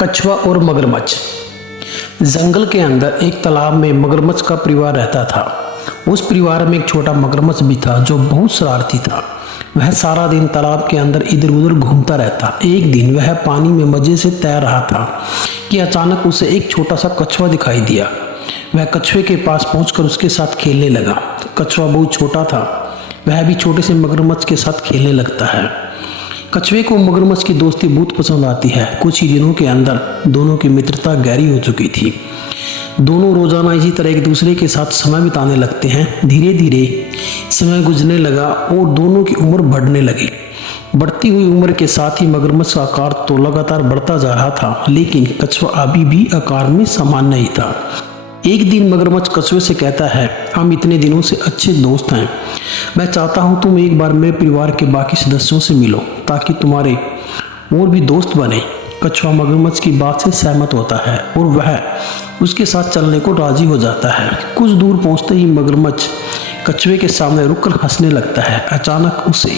कछुआ और मगरमच्छ। जंगल के अंदर एक तालाब में मगरमच्छ का परिवार रहता था। उस परिवार में एक छोटा मगरमच्छ भी था जो बहुत शरारती था। वह सारा दिन तालाब के अंदर इधर उधर घूमता रहता। एक दिन वह पानी में मजे से तैर रहा था कि अचानक उसे एक छोटा सा कछुआ दिखाई दिया। वह कछुए के पास पहुंचकर उसके साथ खेलने लगा। कछुआ बहुत छोटा था, वह भी छोटे से मगरमच्छ के साथ खेलने लगता है। कछुए को मगरमच्छ की दोस्ती बहुत पसंद आती है। कुछ ही दिनों के अंदर दोनों की मित्रता गहरी हो चुकी थी। दोनों रोजाना इसी तरह एक दूसरे के साथ समय बिताने लगते हैं। धीरे धीरे समय गुजरने लगा और दोनों की उम्र बढ़ने लगी। बढ़ती हुई उम्र के साथ ही मगरमच्छ का आकार तो लगातार बढ़ता जा रहा था, लेकिन कछुआ अभी भी आकार में सामान्य ही था। एक दिन मगरमच्छ कछुए से कहता है, हम इतने दिनों से अच्छे दोस्त हैं। मैं चाहता हूं तुम एक बार मेरे परिवार के बाकी सदस्यों से मिलो ताकि तुम्हारे और भी दोस्त बने। कछुआ मगरमच्छ की बात से सहमत होता है और वह उसके साथ चलने को राजी हो जाता है। कुछ दूर पहुंचते ही मगरमच्छ कछुए के सामने रुककर हंसने लगता है। अचानक उसे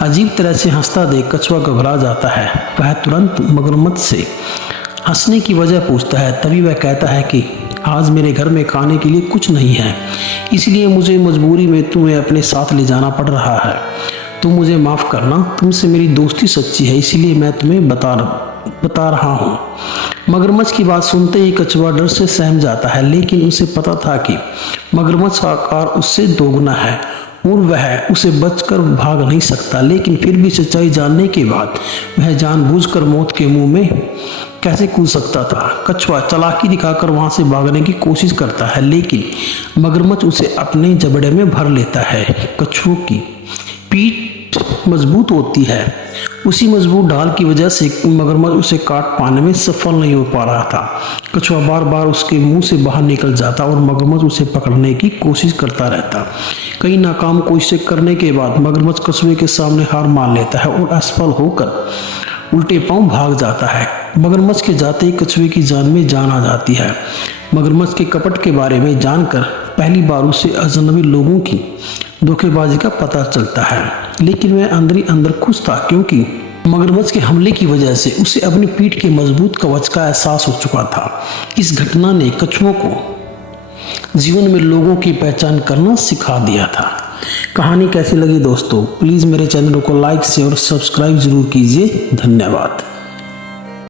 अजीब तरह से हंसता देख कछुआ घबरा जाता है। वह तुरंत मगरमच्छ से हंसने की वजह पूछता है। तभी वह कहता है कि आज मेरे घर में खाने के लिए कुछ नहीं है, इसलिए मुझे मजबूरी में तुम्हें अपने साथ ले जाना पड़ रहा है। तुम मुझे माफ़ करना, तुमसे मेरी दोस्ती सच्ची है, इसलिए मैं तुम्हें बता रहा हूँ। मगरमच्छ की बात सुनते ही कछुआ डर से सहम जाता है, लेकिन उसे पता था कि मगरमच्छ का आकार उससे दोगुना है और वह उसे बचकर भाग नहीं सकता। लेकिन फिर भी सच्चाई जानने के बाद वह जानबूझकर मौत के मुंह में कैसे कूद सकता था। कछुआ चालाकी दिखाकर वहां से भागने की कोशिश करता है, लेकिन मगरमच्छ उसे अपने जबड़े में भर लेता है। कछुए की पीठ मजबूत होती है। उसी मजबूत ढाल की वजह से मगरमच्छ उसे काट पाने में सफल नहीं हो पा रहा था। कछुआ बार बार उसके मुंह से बाहर निकल जाता और मगरमच्छ उसे पकड़ने की कोशिश करता रहता। कई नाकाम कोशिशें करने के बाद मगरमच्छ कछुए के सामने हार मान लेता है और असफल होकर उल्टे पांव भाग जाता है। मगरमच्छ के जाते ही कछुए की जान में जान आ जाती है। मगरमच्छ के कपट के बारे में जानकर पहली बार उसे अजनबी लोगों की धोखेबाजी का पता चलता है, लेकिन वह अंदर ही अंदर खुश था क्योंकि मगरमच्छ के हमले की वजह से उसे अपनी पीठ के मजबूत कवच का एहसास हो चुका था। इस घटना ने कछुओं को जीवन में लोगों की पहचान करना सिखा दिया था। कहानी कैसी लगी दोस्तों? प्लीज़ मेरे चैनल को लाइक शेयर और सब्सक्राइब जरूर कीजिए। धन्यवाद।